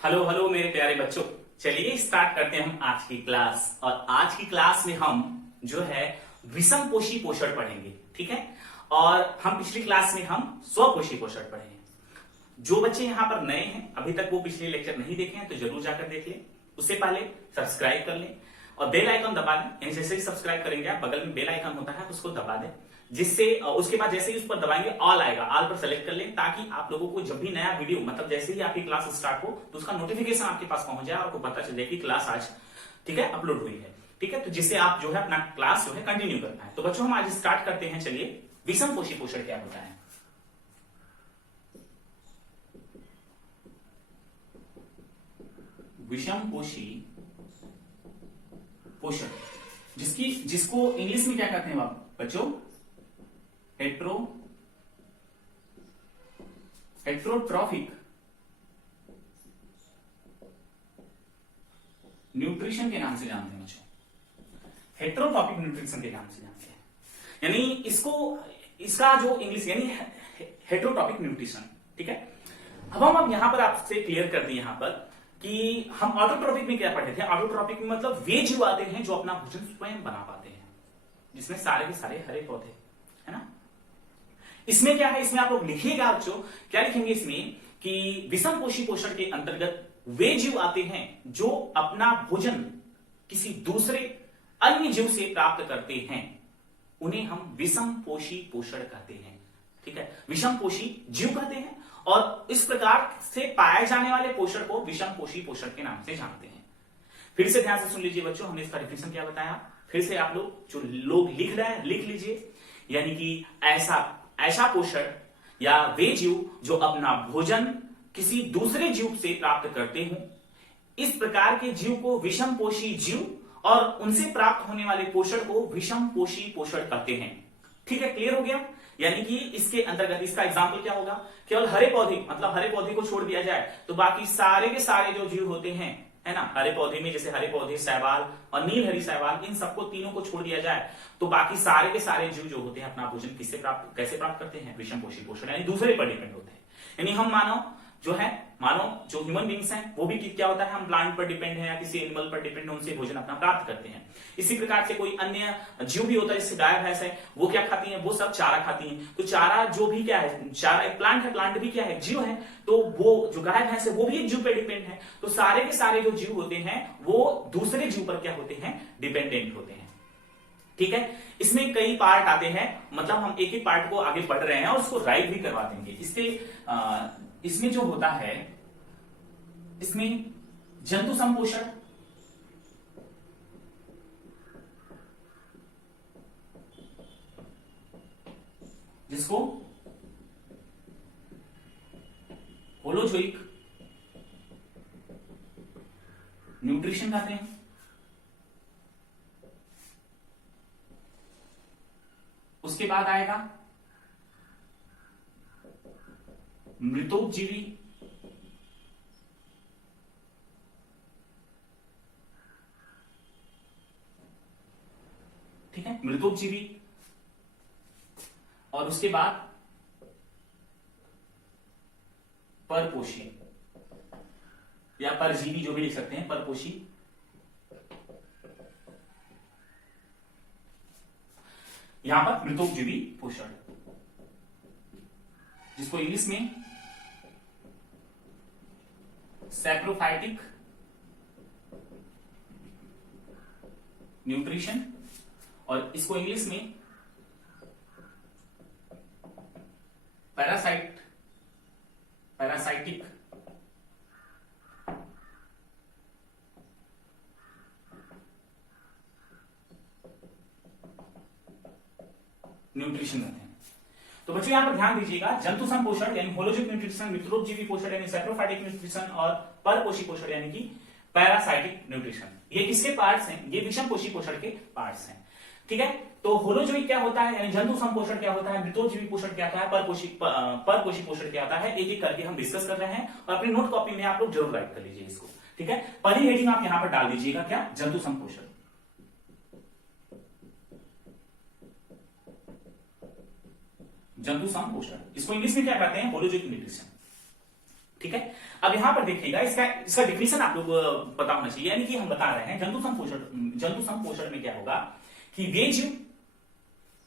Hello hello मेरे प्यारे बच्चों। चलिए स्टार्ट करते हैं हम आज की क्लास। और आज की क्लास में हम जो है विषम पोषी पोषण पढ़ेंगे, ठीक है। और हम पिछली क्लास में हम स्वपोषी पोषण पढ़ेंगे। जो बच्चे यहां पर नए हैं, अभी तक वो पिछले लेक्चर नहीं देखे हैं, तो जरूर जाकर देख लें। उससे पहले सब्सक्राइब कर लें और बेल आइकन दबा दें। यानी जैसे ही सब्सक्राइब करेंगे आप, बगल में बेल आइकन होता है उसको दबा दें, जिससे उसके बाद जैसे ही उस पर दबाएंगे ऑल आएगा, ऑल पर सेलेक्ट कर लें, ताकि आप लोगों को जब भी नया वीडियो मतलब जैसे ही आपकी क्लास स्टार्ट हो तो उसका नोटिफिकेशन आपके पास पहुंच जाए और आपको पता चले कि क्लास आज ठीक है अपलोड हुई है, ठीक है। तो जिससे आप जो है अपना क्लास जो है कंटिन्यू कर पाए। तो बच्चों हम आज स्टार्ट करते हैं। चलिए, विषम पोषी पोषण क्या होता है। विषम पोषी पोषण जिसको इंग्लिश में क्या कहते हैं बच्चों, हेट्रोट्रॉफिक न्यूट्रिशन के नाम से जानते हैं बच्चों। हेट्रोट्रॉफिक न्यूट्रिशन के नाम से जानते हैं। यानी इसका जो इंग्लिश यानी हेट्रोट्रॉफिक न्यूट्रिशन, ठीक है। अब यहां पर आपसे क्लियर कर दें यहां पर कि हम ऑटोट्रॉपिक में क्या पढ़े थे। ऑटोट्रॉपिक में मतलब वे जीव आते हैं जो अपना भोजन स्वयं बना पाते हैं, जिसमें सारे के सारे हरे पौधे, है ना। इसमें क्या है, इसमें आप लोग लिखिएगा बच्चों, क्या लिखेंगे इसमें कि विषम पोषी पोषण के अंतर्गत वे जीव आते हैं जो अपना भोजन किसी दूसरे अन्य जीव से प्राप्त करते हैं, उन्हें हम विषम पोषी पोषण कहते हैं, ठीक है। विषम पोषी जीव कहते हैं और इस प्रकार से पाए जाने वाले पोषण को विषम पोषी पोषण के नाम से जानते हैं। फिर से ध्यान से सुन लीजिए बच्चों, हमने इसका डिफिनेशन क्या बताया। फिर से आप लोग जो लोग लिख रहे हैं लिख लीजिए। यानी कि ऐसा पोषण या वे जीव जो अपना भोजन किसी दूसरे जीव से प्राप्त करते हो, इस प्रकार के जीव को विषम पोषी जीव और उनसे प्राप्त होने वाले पोषण को विषम पोषी पोषण कहते हैं, ठीक है। क्लियर हो गया। यानी कि इसके अंतर्गत इसका एग्जाम्पल क्या होगा, केवल हरे पौधे मतलब हरे पौधे को छोड़ दिया जाए तो बाकी सारे के सारे जो जीव होते हैं, है ना, हरे पौधे में जैसे हरे पौधे, शैवाल और नील हरी शैवाल, इन सबको तीनों को छोड़ दिया जाए तो बाकी सारे के सारे जीव जो होते हैं अपना भोजन कैसे प्राप्त करते हैं, विषम पोषी पोषण यानी दूसरे पर डिपेंड होते हैं। यानी हम मानव जो ह्यूमन बींग्स हैं वो भी क्या होता है, हम प्लांट पर डिपेंड है या किसी एनिमल पर डिपेंड है, उनसे भोजन अपना प्राप्त करते हैं। इसी प्रकार से कोई अन्य जीव भी होता है, जैसे गाय भैंस है, वो क्या खाती है, वो सब चारा खाती हैं। तो चारा जो भी क्या है, चारा एक प्लांट है, प्लांट भी क्या है, जीव है। तो वो जो गाय भैंस है वो भी एक जीव पर डिपेंड है। तो सारे के सारे जो जीव होते हैं वो दूसरे जीव पर क्या होते हैं, डिपेंडेंट होते हैं, ठीक है। इसमें कई पार्ट आते हैं, मतलब हम एक एक पार्ट को आगे पढ़ रहे हैं और उसको राइट भी करवा देंगे। इसमें जो होता है, इसमें जंतु संपोषण, जिसको होलोजोइक न्यूट्रिशन कहते हैं। उसके बाद आएगा मृतोपजीवी, ठीक है, मृतोपजीवी। और उसके बाद परपोषी या परजीवी, जो भी लिख सकते हैं, परपोषी। यहां पर मृतोपजीवी पोषण, जिसको इंग्लिश में सैप्रोफाइटिक न्यूट्रिशन और इसको इंग्लिश में पैरासाइटिक न्यूट्रिशन कहते हैं। तो बच्चों यहां पर ध्यान दीजिएगा, जंतु संपोषण यानी होलोजिक न्यूट्रिशन, मित्रोपजीवी पोषण यानी सैप्रोफाइटिक न्यूट्रिशन और परपोषी पोषण यानी कि पैरासाइटिक न्यूट्रिशन, ये किसके पार्ट्स हैं, ये विषम पोषी पोषण के पार्ट्स हैं, ठीक है। तो होलोजोइक क्या होता है, यानी जंतु संपोषण क्या होता है, मृतोपजीवी पोषण क्या होता है, परपोषी पोषण क्या होता है, एक एक करके हम डिस्कस कर रहे हैं और अपनी नोट कॉपी में आप लोग जरूर राइट कर लीजिए इसको, ठीक है। पहली हेडिंग आप यहां पर डाल दीजिएगा, क्या, जंतु संपोषण। जंतु संपोषण, इसको इंग्लिश में क्या कहते हैं, होलोजिक न्यूट्रिशन, ठीक है। अब यहां पर देखिएगा, इसका डिफिनेशन आप लोग पता होना चाहिए। यानी कि हम बता रहे हैं जंतु संपोषण में क्या होगा कि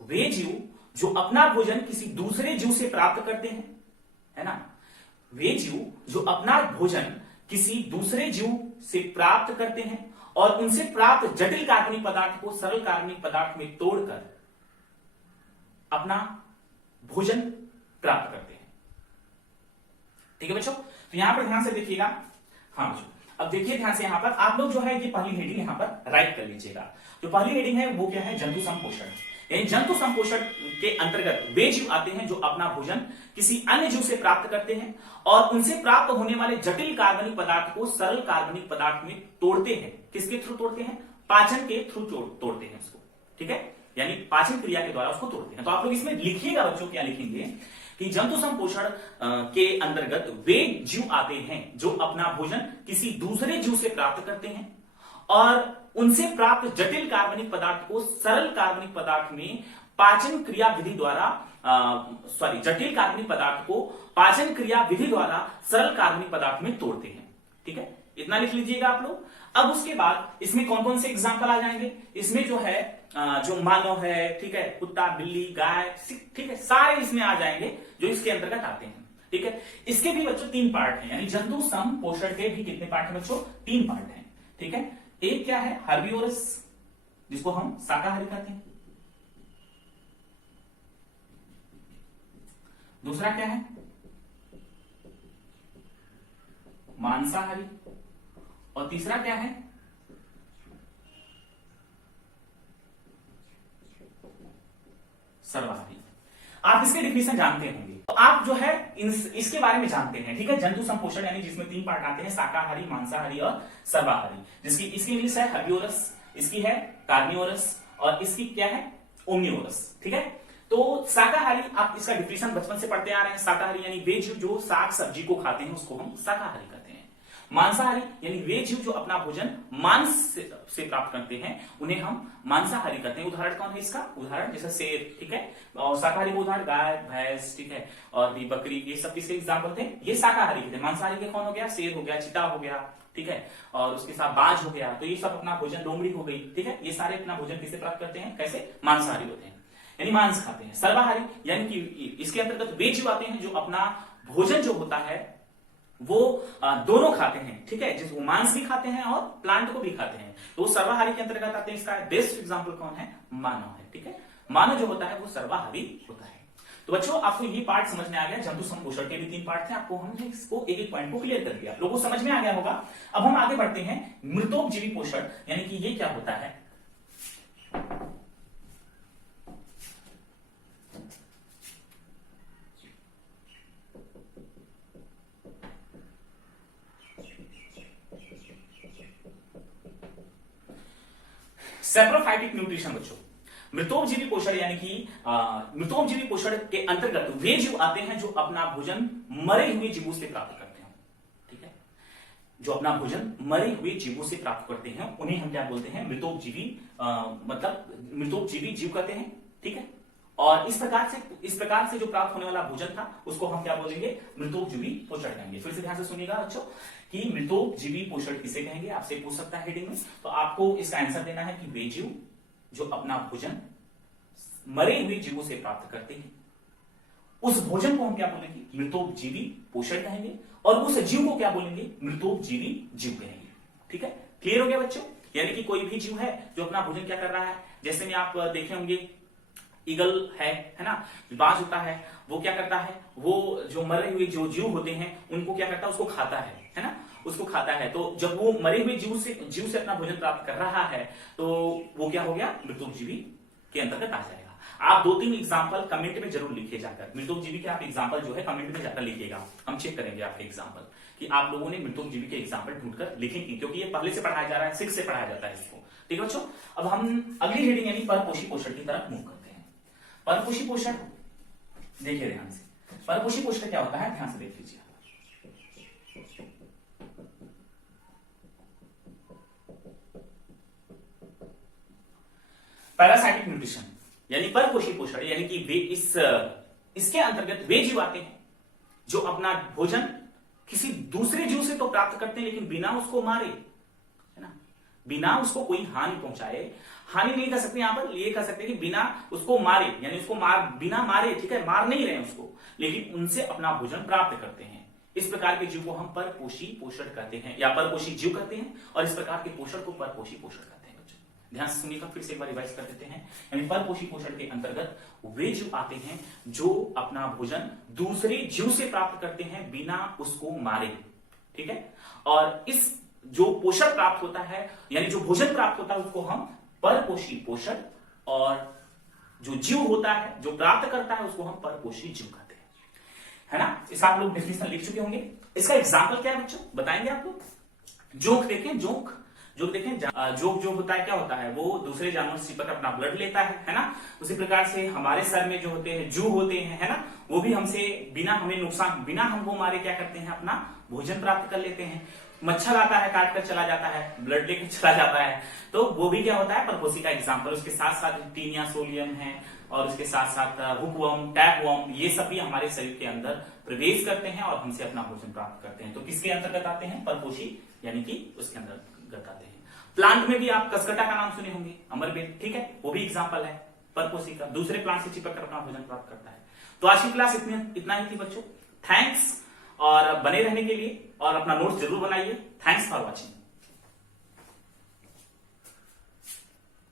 वे जीव जो अपना भोजन किसी दूसरे जीव से प्राप्त करते हैं, है ना, वे जीव जो अपना भोजन किसी दूसरे जीव से प्राप्त करते हैं और उनसे प्राप्त जटिल कार्बनिक पदार्थ को सरल कार्बनिक पदार्थ में तोड़कर अपना भोजन प्राप्त करते हैं। ठीक है बच्चों, तो यहां पर ध्यान से देखिएगा। हाँ बच्चों, अब देखिए ध्यान से, यहां पर आप लोग जो है ये पहली हेडिंग यहां पर राइट कर लीजिएगा। जो पहली हेडिंग है वो क्या है, जंतु संपोषण। यानी जंतु संपोषण के अंतर्गत वे जीव आते हैं जो अपना भोजन किसी अन्य जीव से प्राप्त करते हैं और उनसे प्राप्त होने वाले जटिल कार्बनिक पदार्थ को सरल कार्बनिक पदार्थ में तोड़ते हैं। किसके थ्रू तोड़ते हैं, पाचन के थ्रू तोड़ते हैं उसको। ठीक है, यानी पाचन क्रिया के द्वारा उसको तोड़ते हैं। तो आप लोग इसमें लिखिएगा बच्चों, क्या लिखेंगे कि जंतु संपोषण के अंतर्गत वे जीव आते हैं जो अपना भोजन किसी दूसरे जीव से प्राप्त करते हैं और उनसे प्राप्त जटिल कार्बनिक पदार्थ को सरल कार्बनिक पदार्थ में पाचन क्रिया विधि द्वारा जटिल कार्बनिक पदार्थ को पाचन क्रिया विधि द्वारा सरल कार्बनिक पदार्थ में तोड़ते हैं। ठीक है, इतना लिख लीजिएगा आप लोग। अब उसके बाद इसमें कौन कौन से एग्जाम्पल आ जाएंगे, इसमें जो है जो मानव है, ठीक है, कुत्ता, बिल्ली, गाय, ठीक है, सारे इसमें आ जाएंगे जो इसके अंतर्गत आते हैं। ठीक है, इसके भी बच्चों 3 पार्ट हैं, यानी जंतु संपोषण के भी कितने पार्ट हैं बच्चों, 3 पार्ट हैं। ठीक है, एक क्या है, हर्बिवोरस, जिसको हम शाकाहारी कहते हैं। दूसरा क्या है, मांसाहारी, और तीसरा क्या है, सर्वाहारी। आप इसके डिफिनेशन जानते होंगे, तो आप जो है इसके बारे में जानते हैं। ठीक है, जंतु संपोषण यानी जिसमें 3 पार्ट आते हैं, शाकाहारी, मांसाहारी और सर्वाहारी। इसकी इंग्लिश है हर्बिवोरस, इसकी है कार्निवोरस और इसकी क्या है, ओमनिवोरस। ठीक है, तो शाकाहारी, आप इसका डिफिनेशन बचपन से पढ़ते आ रहे हैं। शाकाहारी यानी वे जीव जो साग सब्जी को खाते हैं उसको हम शाकाहारी कहते हैं। मांसाहारी यानी वे जीव जो अपना भोजन मांस से प्राप्त करते हैं उन्हें हम मांसाहारी कहते हैं। उदाहरण कौन है इसका, उदाहरण जैसे शेर। ठीक है, और शाकाहारी को उदाहरण गाय, भैंस, ठीक है, और भी बकरी, ये सब किसके एग्जाम्पल थे, ये शाकाहारी के थे। मांसाहारी के कौन हो गया, शेर हो गया, चीता हो गया, ठीक है, और उसके साथ बाज हो गया। तो ये सब अपना भोजन, लोमड़ी हो गई, ठीक है, ये सारे अपना भोजन किससे प्राप्त करते हैं, कैसे, मांसाहारी होते हैं, यानी मांस खाते हैं। सर्वाहारी यानी कि इसके अंतर्गत वे जीव आते हैं जो अपना भोजन जो होता है वो दोनों खाते हैं। ठीक है, जिस वो मांस भी खाते हैं और प्लांट को भी खाते हैं, तो वो सर्वाहारी के अंतर्गत आते हैं। इसका बेस्ट एग्जांपल कौन है, मानव है। ठीक है, मानव जो होता है वो सर्वाहारी होता है। तो बच्चों आपको ये पार्ट समझ में आ गया, जंतु संपोषण के भी 3 पार्ट थे, आपको हमने इसको एक एक पॉइंट को क्लियर कर दिया, लोगों को समझ में आ गया होगा। अब हम आगे बढ़ते हैं, मृतोपजीवी पोषण यानी कि ये क्या होता है। सेप्रोफाइटिक न्यूट्रिशन बच्चों, मृतोपजीवी पोषण यानी कि मृतोपजीवी पोषण के अंतर्गत वे जीव आते हैं जो अपना भोजन मरे हुए जीवों से प्राप्त करते हैं। ठीक है, जो अपना भोजन मरे हुए जीवों से प्राप्त करते हैं उन्हें हम क्या बोलते हैं, मृतोपजीवी, मतलब मृतोपजीवी जीव कहते हैं। ठीक है, और इस प्रकार से जो प्राप्त होने वाला भोजन था उसको हम क्या बोलेंगे, मृतोपजीवी पोषण कहेंगे। फिर से ध्यान से सुनिएगा बच्चों कि मृतोपजीवी पोषण किसे कहेंगे, आपसे पूछ सकता है हेडिंग में, तो आपको इसका आंसर देना है कि वे जीव जो अपना भोजन मरे हुए जीवों से प्राप्त करते हैं उस भोजन को हम क्या बोलेंगे, मृतोपजीवी पोषण कहेंगे, और उस जीव को क्या बोलेंगे, मृतोपजीवी जीव कहेंगे। ठीक है, क्लियर हो गया बच्चों। यानी कि कोई भी जीव है जो अपना भोजन क्या कर रहा है, जैसे में आप देखे होंगे ईगल है ना, बाज होता है, वो क्या करता है, वो जो मरे हुए जो जीव होते हैं उनको क्या करता है, उसको खाता है ना, उसको खाता है। तो जब वो मरे हुए जीव से अपना भोजन प्राप्त कर रहा है तो वो क्या हो गया, मृतोपजीवी के अंतर्गत आ जाएगा। आप 2-3 एग्जाम्पल कमेंट में जरूर लिखिए जाकर, मृतोपजीवी के आप एग्जाम्पल जो है कमेंट में जाकर लिखिएगा, हम चेक करेंगे आपके एग्जाम्पल कि आप लोगों ने मृतोपजीवी के एग्जाम्पल ढूंढकर लिखेंगे, क्योंकि ये पहले से पढ़ाया जा रहा है, 6 से पढ़ाया जाता है इसको। ठीक है बच्चों, अब हम अगली हेडिंग यानी परपोषी पोषण की तरफ मूव करते हैं। परपोषी पोषण देखिए ध्यान से, परपोषी पोषण क्या होता है, ध्यान से देख लीजिए। पैरासाइटिक न्यूट्रिशन यानी परपोषी पोषण यानी कि वे इसके अंतर्गत वे जीव आते हैं जो अपना भोजन किसी दूसरे जीव से तो प्राप्त करते हैं लेकिन बिना उसको मारे, है ना, बिना उसको कोई हानि पहुंचाए, हानि नहीं कर सकते, यहां पर ये कर सकते हैं कि बिना उसको मारे, यानी उसको बिना मारे, ठीक है, मार नहीं रहे उसको, लेकिन उनसे अपना भोजन प्राप्त करते हैं। इस प्रकार के जीव को हम परपोषी पोषण कहते हैं या परपोषी जीव कहते हैं, और इस प्रकार के पोषण को परपोषी पोषण कहते हैं। बच्चों ध्यान से सुनिएगा, फिर से एक बार रिवाइज कर देते हैं। यानी परपोषी पोषण के अंतर्गत वे जीव आते हैं जो अपना भोजन दूसरे जीव से प्राप्त करते हैं बिना उसको मारे, ठीक है, और इस जो पोषण प्राप्त होता है यानी जो भोजन प्राप्त होता है उसको हम परपोषी पोषण, और जो जीव होता है जो प्राप्त करता है उसको हम परपोषी जीव कहते हैं, है ना। इसका आप लोग डेफिनेशन लिख चुके होंगे। इसका एग्जांपल क्या है बच्चों, बताएंगे आप लोग। जोंक देखें, जोंक देखें, जोंक जो होता है क्या होता है, वो दूसरे जानवर से चिपक अपना ब्लड लेता है ना। उसी प्रकार से हमारे सर में जो होते हैं जू होते हैं, है ना, वो भी हमसे बिना हमें नुकसान, बिना हमको मारे क्या करते हैं, अपना भोजन प्राप्त कर लेते हैं। मच्छर आता है, काट कर चला जाता है, ब्लड लेकर चला जाता है, तो वो भी क्या होता है, परपोषी का एग्जाम्पल। उसके साथ साथ टीनिया सोलियम है, और उसके साथ साथ हुकवर्म, टैपवर्म, ये सब भी हमारे शरीर के अंदर प्रवेश करते हैं और हमसे अपना भोजन प्राप्त करते हैं। तो किसके अंतर्गत आते हैं, परपोषी, यानी कि उसके अंतर्गत आते हैं। प्लांट में भी आप कसकटा का नाम सुने होंगे, अमरबेल, ठीक है, वो भी एग्जाम्पल है परपोषी का, दूसरे प्लांट से चिपक कर अपना भोजन प्राप्त करता है। तो आज की क्लास इतना ही थी बच्चों। थैंक्स, और बने रहने के लिए, और अपना नोट्स जरूर बनाइए। Thanks for watching.